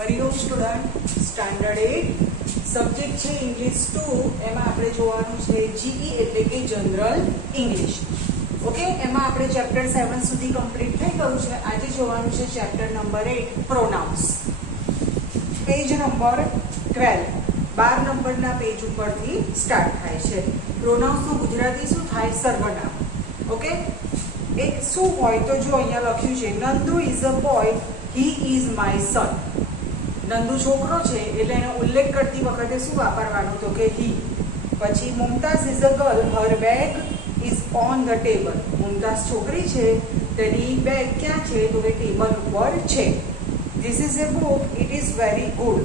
Hariom student standard 8 subject છે English 2 એમાં આપણે જોવાનું છે જીઈ એટલે કે જનરલ ઇંગ્લિશ ઓકે એમાં આપણે ચેપ્ટર 7 સુધી કમ્પ્લીટ થઈ ગયું છે આજે જોવાનું છે chapter number 8 pronounce page number 12 12 નંબરના પેજ ઉપરથી સ્ટાર્ટ થાય છે પ્રોનાઉન્સ નું ગુજરાતી શું થાય સર્વનામ ઓકે એક શું હોય તો જો અહીંયા લખ્યું છે Nandu is a boy he is my son Nandu છોકરો છે એટલે એનો ઉલ્લેખ કરતી વખતે શું વાપરવાનું તો કે he પછી Mumtaz is a girl her bag is on the table Mumtaz છોકરી છે તેની બેગ ક્યાં છે તો કે ટેબલ ઉપર છે this is a book it is very good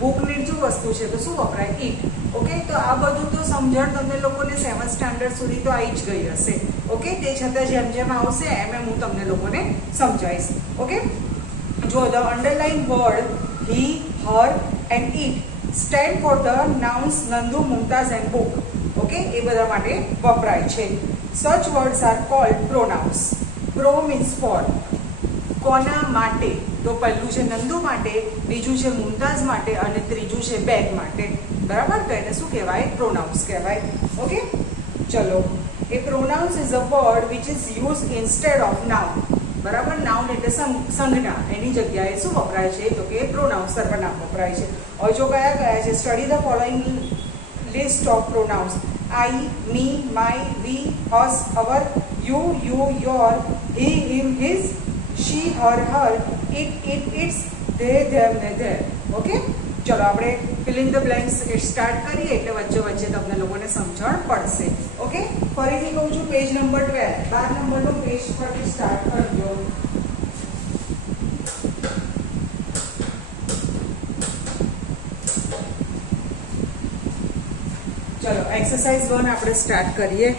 book નિર્જુ વસ્તુ છે તો શું વપરાય ઇટ ઓકે તો આ બધું તો સમજણ તમને લોકોને 7th સ્ટાન્ડર્ડ સુધી તો આવી જ ગઈ હશે ઓકે તે છતાં જેમ જેમ આવશે એમ એમ હું તમને લોકોને સમજાવીશ ઓકે જો the underlined word he her and it stand for the nouns Nandu Mumtaz and book okay એ બધા માટે વપરાય છે such words are called pronouns pro means for કોના માટે તો પહેલું છે નંદુ માટે બીજું છે મુમતાઝ માટે અને ત્રીજું છે બેગ માટે બરાબર તો એને શું કહેવાય પ્રોનાઉન્સ કહેવાય ઓકે ચલો a pronouns is a word which is used instead of noun બરાબર નાઉન એટલે સંજ્ઞા એની જગ્યાએ શું વપરાય છે તો કે પ્રોનાઉન્સ સર્વનામ વપરાય છે હવે જો કયા કયા છે study the following list of pronouns I me my we us our you your he him his she her it its they them their okay ચલો આપણે ફિલિંગ ધ બ્લેન્ક્સ સ્ટાર્ટ કરીએ એટલે વચ્ચે વચ્ચે તમને લોકોને સમજણ પડશે ઓકે ફરીથી કહું છું પેજ નંબર 12 12 નંબરનો પેજ પરથી સ્ટાર્ટ કરજો ચલો એક્સરસાઇઝ 1 આપણે સ્ટાર્ટ કરીએ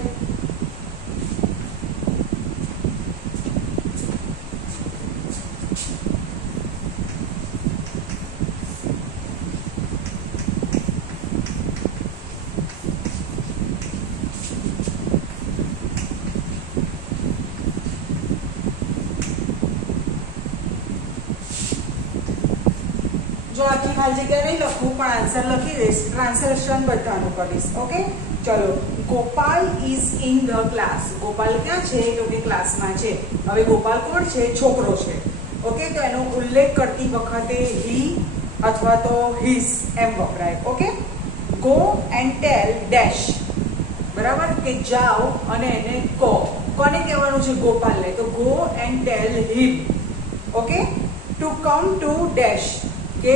આખી ખાલી જગ્યા નહીં લખવું પણ આન્સર લખી દઈશ ટ્રાન્સલેશન બધાનું કરીશ ઓકે ચલો Gopal is in the class Gopal ક્યાં છે તો કે ક્લાસમાં છે હવે ગોપાલ કોણ છે છોકરો છે ઓકે તો એનો ઉલ્લેખ કરતી વખતે હી અથવા તો હિઝ એમ વપરાય okay go and tell dash બરાબર કે જાઓ અને એને કહો કોને કહેવાનું છે ગોપાલને તો go and tell him okay to come to dash કે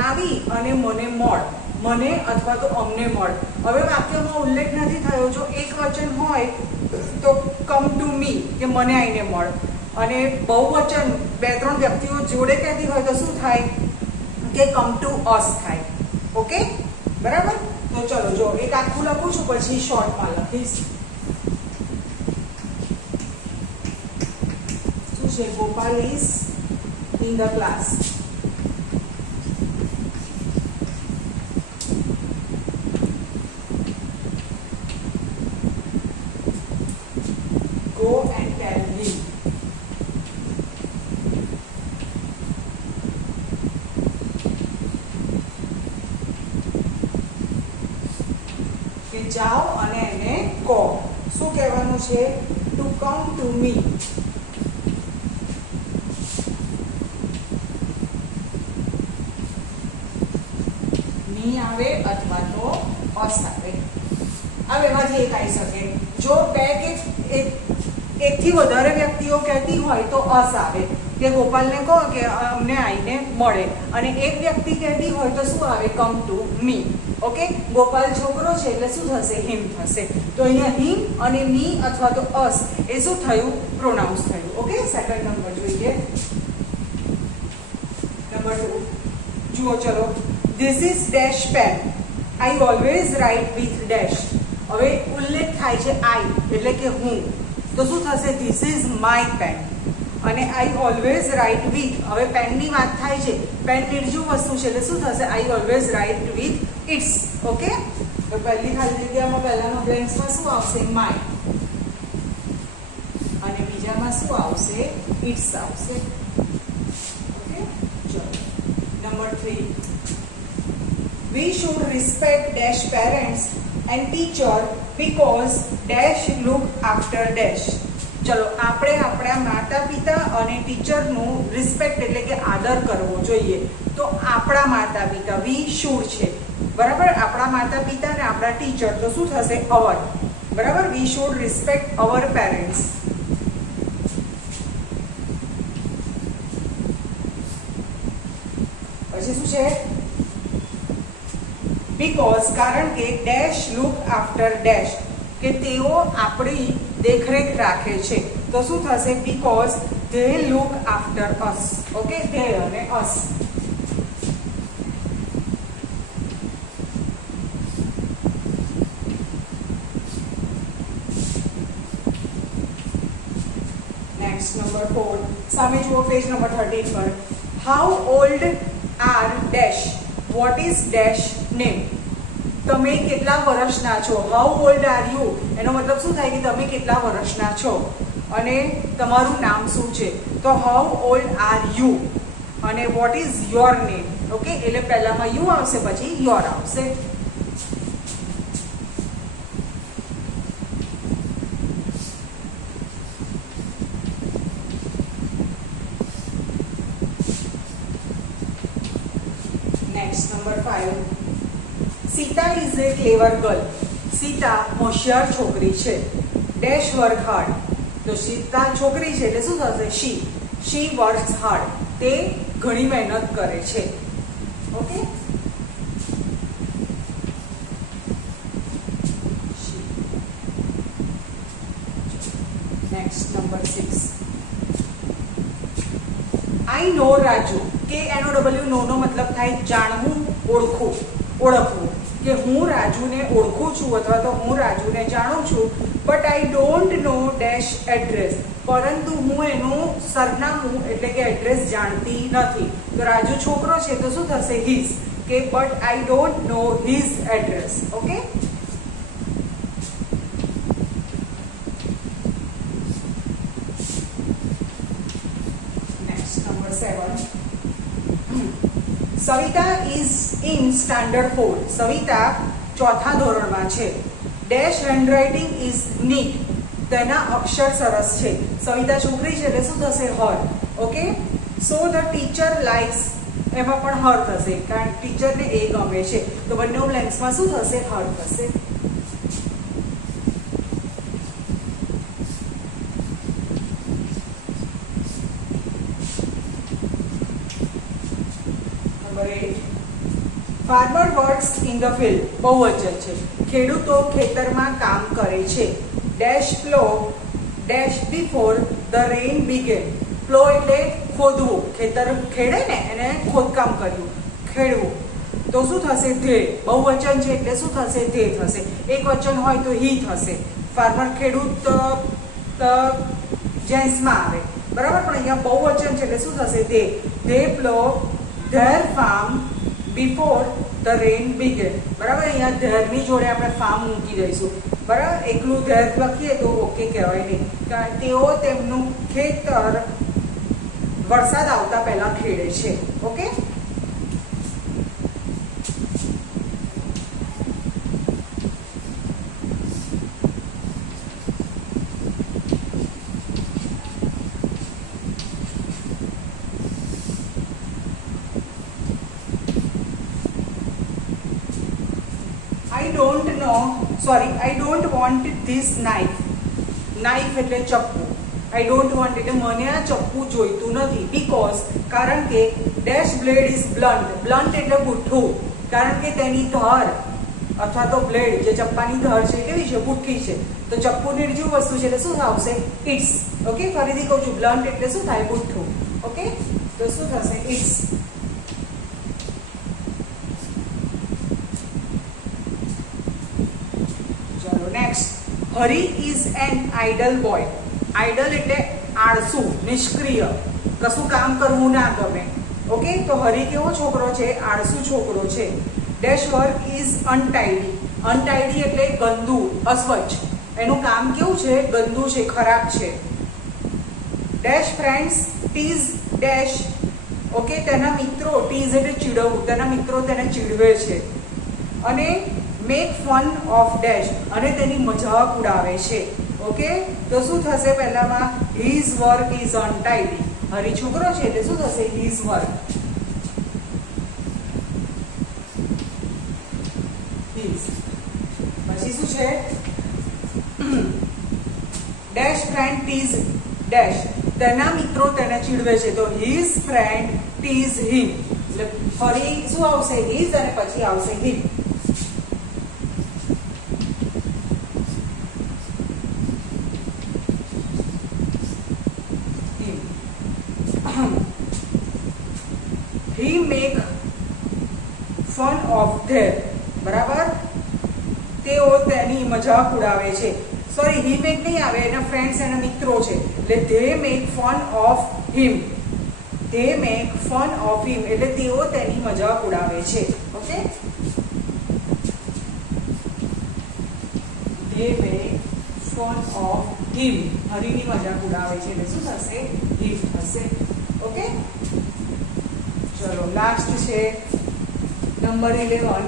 આવી અને મને મળ મને અથવા તો અમને મળ હવે વાક્યમાં ઉલ્લેખ નથી થયો જો એક વચન હોય તો કમ ટુ મી કે મને આવીને મળ અને બહુવચન બે ત્રણ વ્યક્તિઓ જોડે કહેતી હોય તો શું થાય કે કમ ટુ અસ થાય ઓકે બરાબર તો ચલો જો એક આખું લખું છું પછી શોર્ટમાં લખીશ શું છે Gopal is in the class Go and tell him. કે જાઓ અને એને કહો શું કહેવાનું છે ટુ કમ ટુ મી મી આવે અથવા તો અસ આવે હવે એમાંથી એક આવી શકે જો બે કે એકથી વધારે વ્યક્તિઓ કહેતી હોય તો અસ આવે કે ગોપાલને કહો કે અમને આવીને મળે અને એક વ્યક્તિ કહેતી હોય તો શું આવે come to me okay Gopal છોકરો છે એટલે શું થશે હિમ થશે તો અહીંયા હિમ અને મી અથવા તો અસ એ શું થયું પ્રોનાઉન્સ થયું ઓકે સેકન્ડ નંબર જોઈએ નંબર 2 જુઓ ચલો this is dash pen I always write with dash હવે ઉલ્લેખ થાય છે આઈ એટલે કે હું તો શું થશે ધીસ ઇઝ માય પેન અને આઈ ઓલવેઝ રાઇટ વિથ હવે પેનની વાત થાય છે પેન નિર્જુ વસ્તુ છે એટલે શું થશે આઈ always write with it's okay તો પહેલી ખાલી જગ્યામાં પહેલામાં બ્લેન્ક્સમાં શું આવશે માય અને બીજામાં શું આવશે ઇટ્સ આવશે ઓકે ચલો number 3, we should respect dash parents and teacher because dash look after dash. ચલો આપણે આપણા માતા પિતા અને ટીચરનું રિસ્પેક્ટ એટલે કે આદર કરવો જોઈએ. તો આપણા માતા પિતા વી શુડ છે, બરાબર. આપણા માતા પિતા અને આપણા ટીચર તો શું થશે? અવર, બરાબર. We should respect our parents. પછી શું છે? બીકોઝ, કારણ કે ડેશ લુક આફ્ટર ડેશ, કે તેઓ આપણી દેખરેખ રાખે છે. તો શું થશે? Because they look after us. Okay, they અને અસ. નેક્સ્ટ નંબર 4, સામે જુઓ પેજ નંબર 13 પર. How old are dash, what is dash name. તમે કેટલા વર્ષના છો? હાઉ ઓલ્ડ આર યુ, એનો મતલબ શું થાય કે તમે કેટલા વર્ષના છો અને તમારું નામ શું છે. તો હાઉ ઓલ્ડ આર યુ અને what is your name. Okay, એટલે પહેલામાં યુ આવશે, પછી યોર આવશે. Next number 5, Sita is A clever girl. Sita હોશિયાર છોકરી છે. Dash work hard. તો સીતા છોકરી છે એટલે શું થશે? શી વર્ક્સ હાર્ડ. તે ઘણી મહેનત કરે છે. ઓકે, નેક્સ્ટ નંબર 6, આઈ નો રાજુ. કે એનો ડબલ્યુ નો નો મતલબ થાય જાણવું, ઓળખવું, ઓળખવું. કે હું રાજુને ઓળખું છું અથવા તો હું રાજુને જાણું છું. But I don't no dash address. પરંતુ હું એનું સરનામું એટલે કે એડ્રેસ જાણતી નથી. તો રાજુ છોકરો છે તો શું થશે? હિઝ. કે but I don't know his address. Okay, next number 7, Savita is in standard 4. Savita ચોથા ધોરણમાં છે. Dash handwriting is neat. તેના અક્ષર સરસ છે. સવિતા છોકરી છે એટલે શું થશે? Her. Okay, so the teacher likes, એમાં પણ હર થશે કારણ ટીચરને એ ગમે છે. તો બંને બ્લેન્ક્સમાં શું થશે? હર થશે. Farmer works in the field. બહુવચન છે. ખેડૂતો ખેતરમાં કામ કરે છે. Dash plough dash before the rain began. Plough એટલે ખોદવું. ખેતર ખેડે ને એને ખોદકામ કર્યું, ખેડવું. તો શું થશે? ધે. બહુવચન છે એટલે શું થશે? ધે થશે. એક વચન હોય તો હી થશે. ફાર્મર ખેડૂત જેન્ટ્સમાં આવે, બરાબર. પણ અહીંયા બહુવચન છે એટલે શું થશે? They. They plough their farm before the rain began. બરાબર. અહીંયા ધેરની જોડે આપણે ફાર્મ મૂકી દઈશું, બરાબર. એકલું ધેર લખીએ તો ઓકે કહેવાય નહીં. કારણ તેઓ તેમનું ખેતર વરસાદ આવતા પહેલા ખેડે છે. Okay, I don't want this knife. Knife એટલે ચપ્પુ. I don't want એટલે મને આ ચપ્પુ જોઈતું નથી. Because કારણ કે dash blade is blunt. Blunt એટલે બુઠ્ઠું. કારણ કે તેની ધાર અથવા તો બ્લેડ જે ચપ્પાની ધાર છે કેવી છે? બુઠ્ઠી છે. તો ચપ્પુ નિર્જીવ વસ્તુ છે એટલે શું આવશે? ઇટ્સ. ઓકે, ફરીથી કહું છું, બ્લન્ટ એટલે શું થાય? બુઠ્ઠું. ઓકે, તો શું થશે? Its. Hari is an idle boy. Idle એટલે આળસુ, નિષ્ક્રિય, કશું કામ કરવું ના ગમે. ઓકે, તો હરી કેવો છોકરો છે? આળસુ છોકરો છે. Dash work is untidy. Untidy એટલે ગંદુ, અસ્વચ્છ. એનું કામ કેવું છે? ગંદુ છે, ખરાબ છે. Dash friends tease dash okay, તેના મિત્રો, ટીઝ એટલે ચીડવવું, તેના મિત્રો તેને ચીડવે છે. અને મેક ફન ઓફ ડેશ, અને તેની મજાક ઉડાવે છે. ઓકે, તો શું થશે પહેલામાં? His work is untidy. Hari છોકરો છે એટલે શું થશે? His work. પછી શું છે? ડેશ ફ્રેન્ડ ટીઝ ડેશ, તેના મિત્રો તેને ચીડવે છે. તો હિઝ ફ્રેન્ડ ટીઝ હિમ. એટલે ફરી શું આવશે? હિઝ અને પછી આવશે હિમ. He make fun of them. બરાબર, તેઓ તેની મજાક ઉડાવે છે. સોરી, he make નહીં આવે, એના ફ્રેન્ડ્સ એના મિત્રો છે એટલે they make fun of him. they make fun of him એટલે તેઓ તેની મજાક ઉડાવે છે. Okay, they make fun of him. હરીની મજાક ઉડાવે છે એટલે શું થશે? him થશે. ઓકે, ચલો લાસ્ટ છે number 11.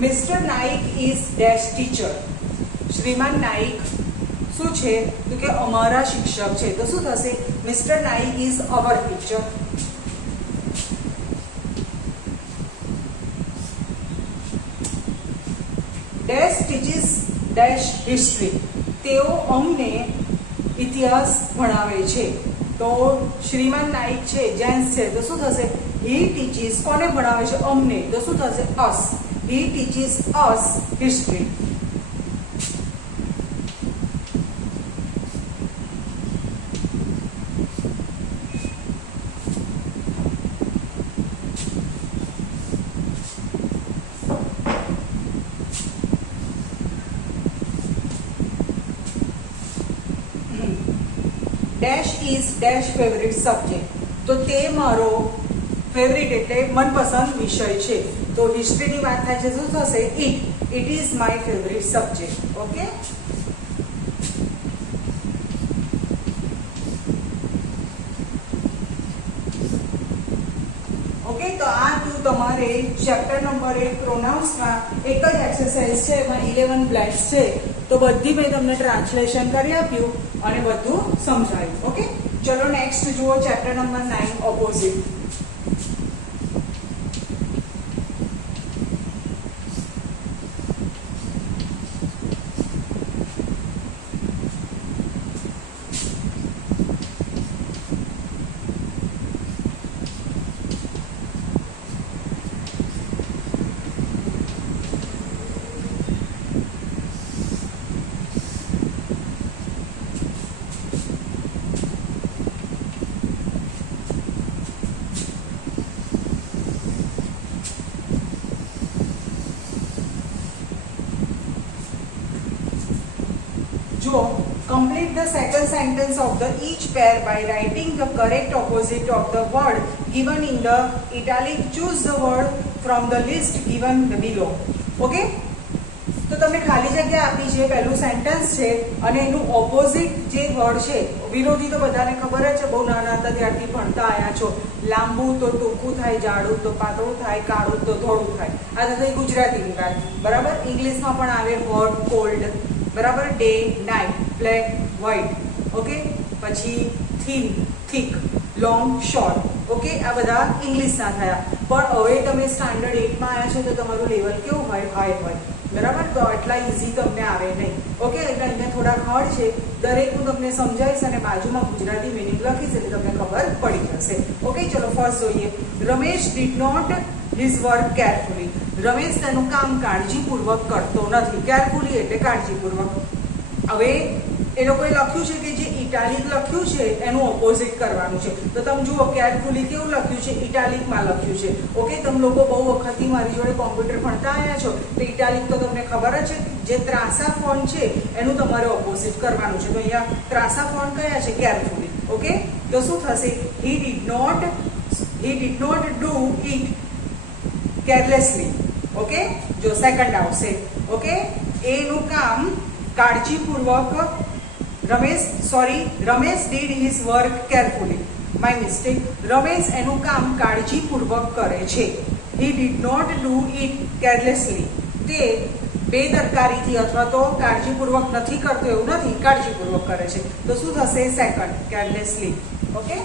Mister Naik is dash teacher. શ્રીમાન નાઇક શું છે? તો કે અમારા શિક્ષક છે. તો શું થશે? Mister Naik is our teacher. Dash teaches dash history. તેઓ અમને ઇતિહાસ ભણાવે છે. તો શ્રીમાન નાઇક છે, જેન્ટ્સ છે, તો શું થશે? હી ટીચીસ. કોને ભણાવે છે? અમને. તો શું થશે? અસ. He teaches us history. Dash is dash favorite subject. તો તે મારો ફેવરિટ એટલે મનપસંદ વિષય છે. તો હિસ્ટ્રીની વાત થાય છે, શું થશે? It is my favourite subject. Okay, okay, તો આ તમારે ચેપ્ટર નંબર 8 પ્રોનાઉન્સમાં એક જ એક્સરસાઇઝ છે, એમાં 11 બ્લેક્સ છે. તો બધી મેં તમને ટ્રાન્સલેશન કરી આપ્યું અને બધું સમજાવ્યું. ઓકે, ચલો નેક્સ્ટ જુઓ chapter number 9 opposite. Complete the second sentence of the each pair by writing the correct opposite of the word given in the italic. Choose the word from the list given below. Okay, તો તમને ખાલી જગ્યા આપી છે, પહેલું sentence છે અને એનું ઓપોઝિટ જે વર્ડ છે, વિરોધી તો બધાને ખબર જ છે, બહુ નાના હતા ત્યારથી ભણતા આવ્યા છો. લાંબુ તો ટૂંકું થાય, જાડું તો પાતળું થાય, કાળું તો ધોળું થાય. આ તો થઈ ગુજરાતીની વાત. બરાબર, ઇંગ્લિશમાં પણ આવે હોટ કોલ્ડ. બરાબર, day night, black white. Okay, પછી thin thick, long short. Okay, આ બધા ઇંગ્લિશના થયા. પણ હવે તમે સ્ટાન્ડર્ડ 8માં આવ્યા છો તો તમારું લેવલ કેવું હોય? હાઈ હોય. બરાબર, તો આટલા ઇઝી તમને આવે નહીં. ઓકે, એટલે અહીંયા થોડા હાર્ડ છે. દરેક હું તમને સમજાવીશ અને બાજુમાં ગુજરાતી મિનિંગ લખીશ એટલે તમને ખબર પડી જશે. ઓકે, ચલો ફર્સ્ટ જોઈએ. Ramesh did not his work carefully. Ramesh તેનું કામ કાળજીપૂર્વક કરતો નથી. કેરફુલી એટલે કાળજીપૂર્વક. હવે એ લોકોએ લખ્યું છે કે જે ઇટાલિક લખ્યું છે એનું ઓપોઝિટ કરવાનું છે. તો તમે જુઓ કેરફુલી કેવું લખ્યું છે, ઇટાલિકમાં લખ્યું છે. ઓકે, તમે લોકો બહુ વખતથી મારી જોડે કોમ્પ્યુટર ભણતા આવ્યા છો તો ઇટાલિક તો તમને ખબર જ છે. જે ત્રાંસા ફોન્ટ છે એનું તમારે ઓપોઝિટ કરવાનું છે. તો અહીંયા ત્રાંસા ફોન્ટ કયા છે? કેરફુલી. ઓકે, તો શું થશે? he did not do it carelessly. Okay, જો સેકન્ડ આવશે. ઓકે, એનું કામ કાળજીપૂર્વક Ramesh did his work carefully. My mistake. Ramesh એનું કામ કાળજીપૂર્વક કરે છે. he did not do it carelessly. તે બેદરકારીથી અથવા તો કાળજીપૂર્વક નથી કરતો એવું નથી, કાળજીપૂર્વક કરે છે. તો શું થશે? Second, carelessly. ઓકે,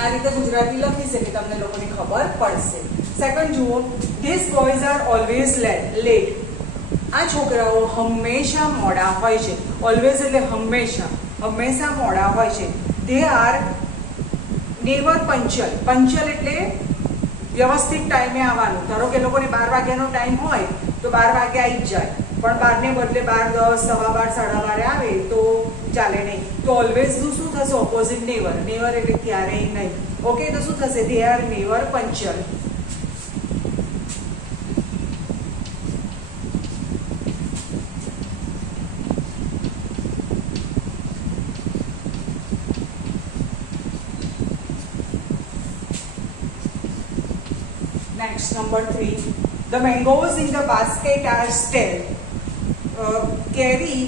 આ રીતે ગુજરાતી લખી છે કે તમને લોકોને ખબર પડશે. સેકન્ડ જુઓ, this boys are always late. આ છોકરાઓ હંમેશા મોડા હોય છે. ઓલવેઝ એટલે હંમેશા મોડા હોય છે. They are never punctual. Punctual એટલે વ્યવસ્થિત ટાઈમે આવવાનું. ધારો કે લોકોને 12 વાગ્યાનો ટાઈમ હોય તો 12 વાગે આવી જ જાય, પણ 12 ને બદલે 12:10, 12:15, 12:30 આવે તો ચાલે નહીં. તો ઓલવેઝ નું શું થશે? Opposite never. નેવર એટલે ક્યારેય નહીં. ઓકે, તો શું થશે? They are never punctual. Next, number 3. The mangoes in the basket are stale. કેરી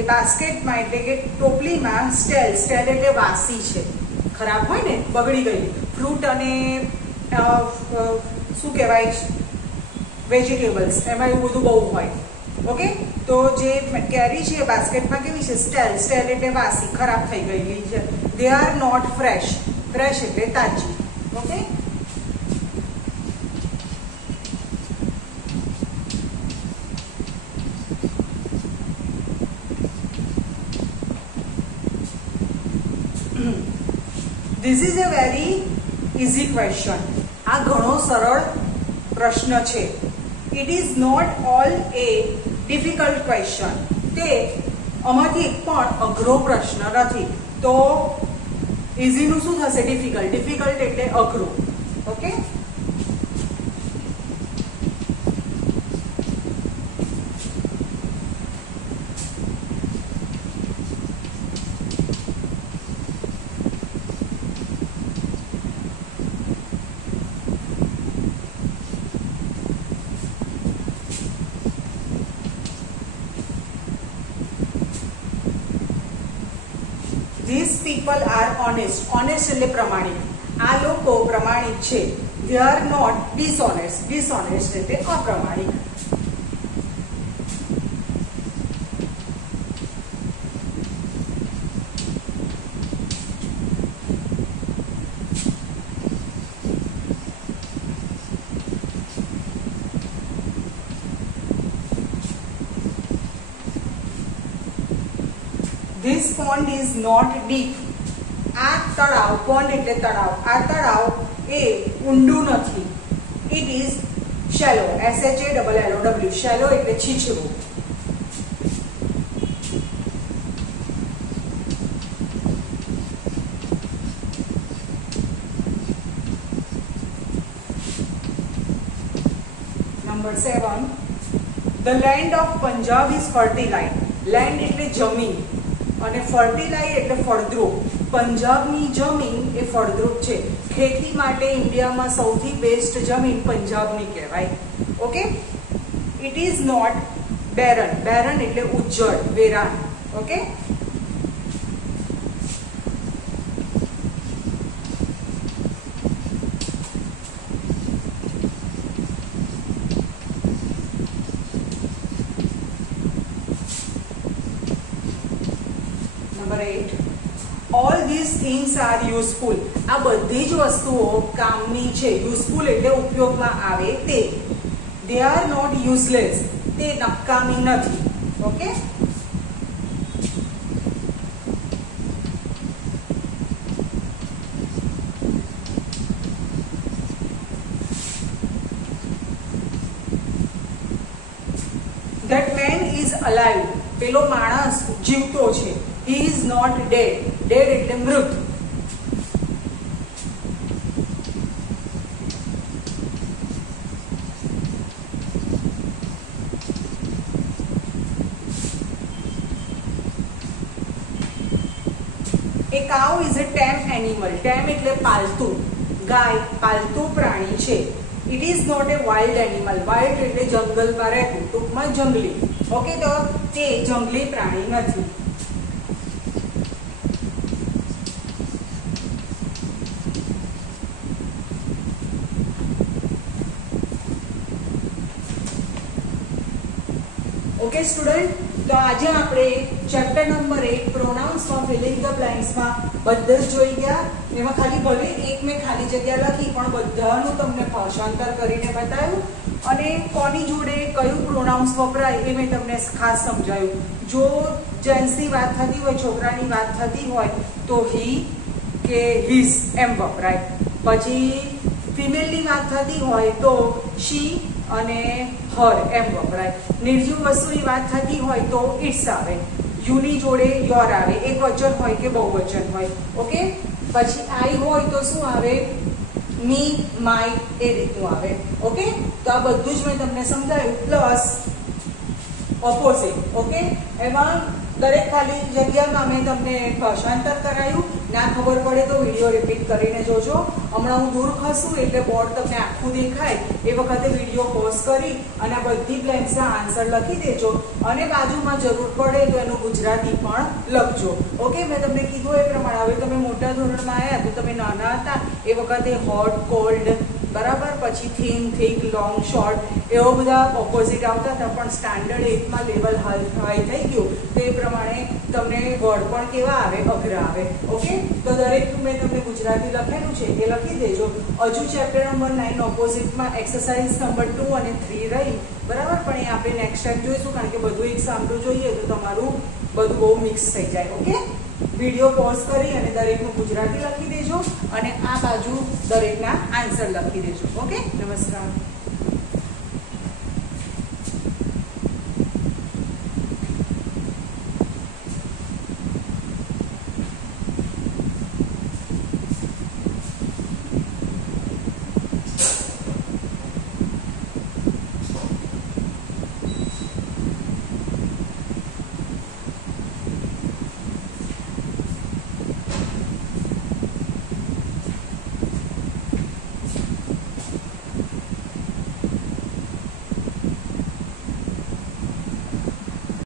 એ બાસ્કેટમાં એટલે કે ટોપલીમાં સ્ટેલ એટલે વાસી છે, ખરાબ હોય ને, બગડી ગયેલી. ફ્રૂટ અને શું કહેવાય, વેજીટેબલ્સ, એમાં એવું બધું બહુ હોય. ઓકે, તો જે કેરી છે એ બાસ્કેટમાં કેવી છે? સ્ટેલ એટલે વાસી, ખરાબ થઈ ગયેલી છે. They are not fresh. Fresh એટલે તાજી. Okay, This is a very easy question. આ ઘણો સરળ પ્રશ્ન છે. It is not all a difficult question. તે આમાંથી એક પણ અઘરો પ્રશ્ન નથી. તો easy નું શું થશે? ડિફિકલ્ટ. ડિફિકલ્ટ એટલે અઘરું. Okay, These people are honest. Honest એટલે પ્રમાણિક. આ લોકો પ્રમાણિક છે. They are not dishonest. Dishonest એટલે અપ્રમાણિક. This pond is not deep. આ તળાવ, pond એટલે તળાવ, આ તળાવ એ ઊંડું નથી. It is shallow. SHALLOW. shallow એટલે છીછરું. Number 7. The land of Punjab is fertile. Land એટલે જમીન અને ફર્ટિલાઇઝ એટલે ફળદ્રુપ. પંજાબની જમીન એ ફળદ્રુપ છે. ખેતી માટે ઇન્ડિયામાં સૌથી બેસ્ટ જમીન પંજાબની કહેવાય. Okay, it is not barren. Barren એટલે ઉજ્જડ, વેરાન. Okay, Number 8. All these things are useful. આ બધી જ વસ્તુઓ કામની છે. યુઝફુલ એટલે ઉપયોગમાં આવે તે. They are not useless. તે નકામી નથી. Okay, alive. પેલો માણસ જીવતો છે. He is not dead. Dead એટલે મૃત. A cow is a tame animal. Tame એટલે પાલતુ. ગાય પાલતુ પ્રાણી છે. It is not a wild animal. Wild એટલે જંગલમાં રહેતું, ટૂંકમાં જંગલી. ઓકે, તો તે જંગલી પ્રાણી નથી. ઓકે સ્ટુડન્ટ, તો આજે આપણે ચેપ્ટર નંબર 8 પ્રોનાઉન્સ માં ફિલિંગ ધ બ્લેન્ક્સ માં બધું જ જોઈ ગયા. એમાં ખાલી ભલે એક મેં ખાલી જગ્યા લખી પણ બધાનું તમને ભાષાંતર કરીને બતાવ્યું અને કોની જોડે કયું પ્રોનાઉન્સ વપરાય એ મેં તમને ખાસ સમજાવ્યું. જો જેન્ટ્સની વાત થતી હોય, છોકરાની વાત થતી હોય તો હી કે હિઝ એમ વપરાય. પછી ફિમેલની વાત થતી હોય તો શી અને હર એમ વપરાય. નિર્જીવ વસ્તુની વાત થતી હોય તો ઇટ્સ આવે. યુની જોડે યોર આવે. એક વચન હોય કે બહુવચન હોય. ઓકે, પછી આઈ હોય તો શું આવે? મી, માય એ રીતનું આવે. ઓકે, તો આ બધું જ મેં તમને સમજાવ્યું. Plus opposite. ઓકે, એમાં દરેક ખાલી જગ્યામાં મેં તમને ભાષાંતર કરાયું. ના ખબર પડે તો વિડીયો રિપીટ કરીને જોજો. હમણાં હું દૂર ખસું એટલે બોર્ડ તમને આખું દેખાય એ વખતે વિડીયો પોઝ કરી અને આ બધી બ્લેન્ક્સના આન્સર લખી દેજો અને બાજુમાં જરૂર પડે તો એનું ગુજરાતી પણ લખજો. ઓકે, મેં તમને કીધું એ પ્રમાણે. હવે તમે મોટા ધોરણમાં આવ્યા તો તમે નાના હતા એ વખતે હોટ, કોલ્ડ, બરાબર, પછી થીન, થીક, લોંગ, શોર્ટ એવો બધા ઓપોઝિટ આવતા હતા. પણ સ્ટાન્ડર્ડ 8માં લેવલ હાઈ થઈ ગયું તો એ પ્રમાણે તમને વર્ડ પણ કેવા આવે? અઘરા આવે. ઓકે, તો દરેક મેં તમને ગુજરાતી લખેલું છે એ લખી દેજો. હજુ ચેપ્ટર નંબર 9 ઓપોઝિટમાં એક્સરસાઇઝ નંબર 2 અને 3 રહી, બરાબર, પણ એ આપણે નેક્સ્ટ ટાઈમ જોઈશું કારણ કે બધું એક સામટું જોઈએ તો તમારું બધું બહુ મિક્સ થઈ જાય. ઓકે, વિડીયો પોઝ કરી અને દરેકનું ગુજરાતી લખી દેજો અને આ બાજુ દરેકના આન્સર લખી દેજો. ઓકે, નમસ્કાર.